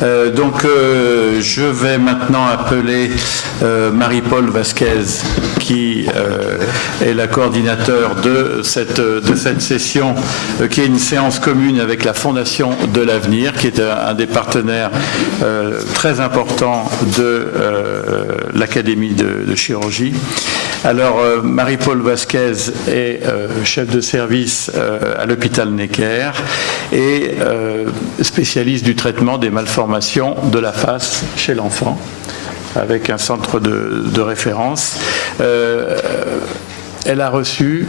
Je vais maintenant appeler Marie-Paul Vasquez, qui est la coordinateur de cette session, qui est une séance commune avec la Fondation de l'Avenir, qui est un des partenaires très importants de l'Académie de chirurgie. Alors, Marie-Paul Vasquez est chef de service à l'hôpital Necker et spécialiste du traitement des malformations de la face chez l'enfant, avec un centre de référence. Elle a reçu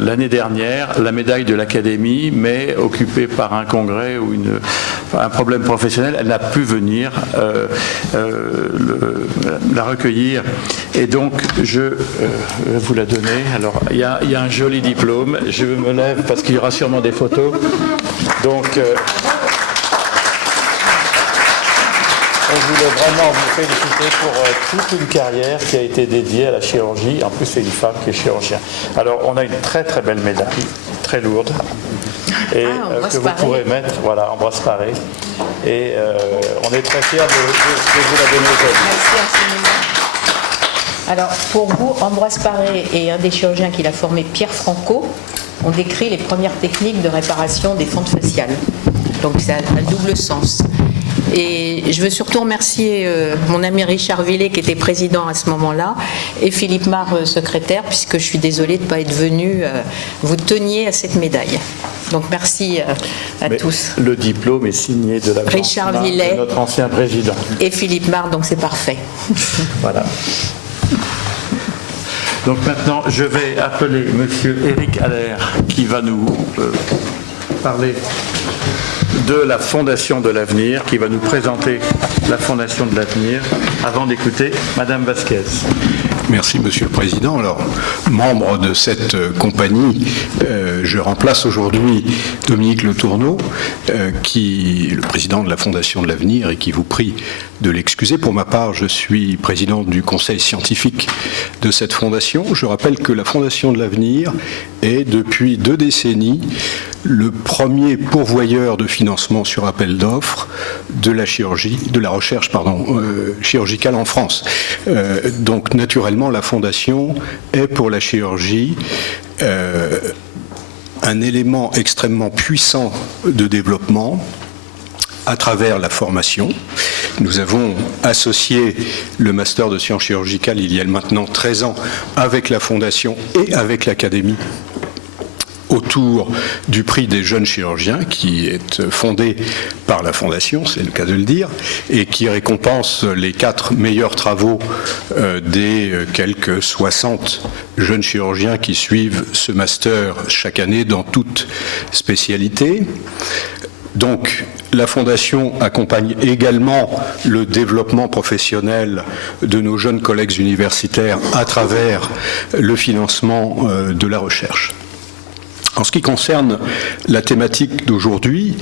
l'année dernière la médaille de l'Académie, mais occupée par un congrès ou un problème professionnel, elle n'a pu venir la recueillir. Et donc, je vais vous la donner. Alors, il y a un joli diplôme. Je me lève parce qu'il y aura sûrement des photos. Donc, on voulait vraiment vous féliciter pour toute une carrière qui a été dédiée à la chirurgie. En plus, c'est une femme qui est chirurgien. Alors, on a une très très belle médaille, très lourde, et que vous pourrez mettre, voilà, en brasse parée. Et on est très fiers de vous la donner aujourd'hui. Merci infiniment. Alors, pour vous, Ambroise Paré et un des chirurgiens qu'il a formé, Pierre Franco, ont décrit les premières techniques de réparation des fentes faciales. Donc, ça a le double sens. Et je veux surtout remercier mon ami Richard Villet, qui était président à ce moment-là, et Philippe Mar, secrétaire, puisque je suis désolée de ne pas être venu. Vous teniez à cette médaille. Donc merci à tous. Le diplôme est signé de la Richard Villet, notre ancien président. Et Philippe Mar, donc c'est parfait. Voilà. Donc maintenant, je vais appeler monsieur Éric Allaire, qui va nous parler de la Fondation de l'Avenir, qui va nous présenter la Fondation de l'Avenir, avant d'écouter Madame Vasquez. Merci Monsieur le Président. Alors, membre de cette compagnie, je remplace aujourd'hui Dominique Le Tourneau, qui est le président de la Fondation de l'Avenir et qui vous prie de l'excuser. Pour ma part, je suis président du conseil scientifique de cette fondation. Je rappelle que la Fondation de l'Avenir est, depuis 2 décennies, le premier pourvoyeur de financement sur appel d'offres de la recherche chirurgicale en France. Donc naturellement, la Fondation est pour la chirurgie un élément extrêmement puissant de développement à travers la formation. Nous avons associé le master de sciences chirurgicales il y a maintenant 13 ans avec la Fondation et avec l'Académie autour du prix des jeunes chirurgiens qui est fondé par la Fondation, c'est le cas de le dire, et qui récompense les 4 meilleurs travaux des quelques 60 jeunes chirurgiens qui suivent ce master chaque année dans toute spécialité. Donc, la Fondation accompagne également le développement professionnel de nos jeunes collègues universitaires à travers le financement de la recherche. En ce qui concerne la thématique d'aujourd'hui,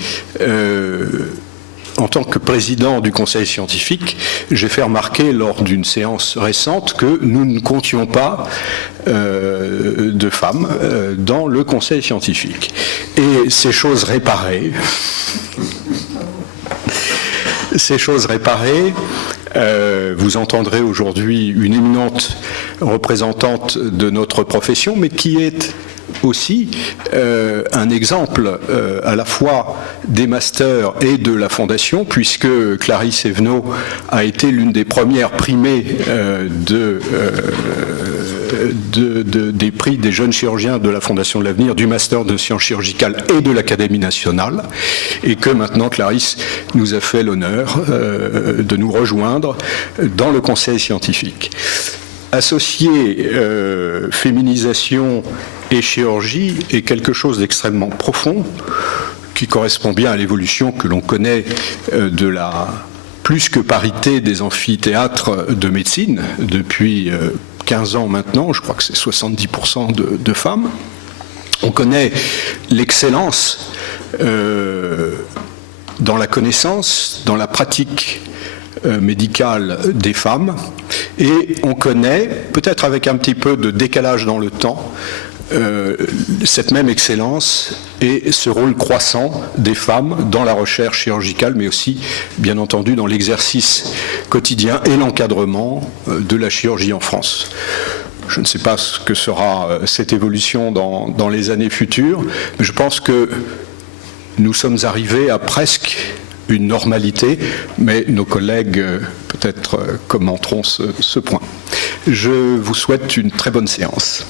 en tant que président du conseil scientifique, j'ai fait remarquer lors d'une séance récente que nous ne comptions pas de femmes dans le conseil scientifique. Et ces choses réparées, vous entendrez aujourd'hui une éminente représentante de notre profession, mais qui est aussi un exemple à la fois des masters et de la Fondation, puisque Clarisse Evenot a été l'une des premières primées des prix des jeunes chirurgiens de la Fondation de l'Avenir, du master de sciences chirurgicales et de l'Académie nationale, et que maintenant Clarisse nous a fait l'honneur de nous rejoindre dans le conseil scientifique. Associer féminisation et chirurgie est quelque chose d'extrêmement profond qui correspond bien à l'évolution que l'on connaît de la plus que parité des amphithéâtres de médecine depuis 15 ans maintenant, je crois que c'est 70% de femmes. On connaît l'excellence dans la connaissance, dans la pratique médicale des femmes, et on connaît, peut-être avec un petit peu de décalage dans le temps, cette même excellence et ce rôle croissant des femmes dans la recherche chirurgicale, mais aussi, bien entendu, dans l'exercice quotidien et l'encadrement de la chirurgie en France. Je ne sais pas ce que sera cette évolution dans les années futures, mais je pense que nous sommes arrivés à presque une normalité, mais nos collègues peut-être commenteront ce point. Je vous souhaite une très bonne séance.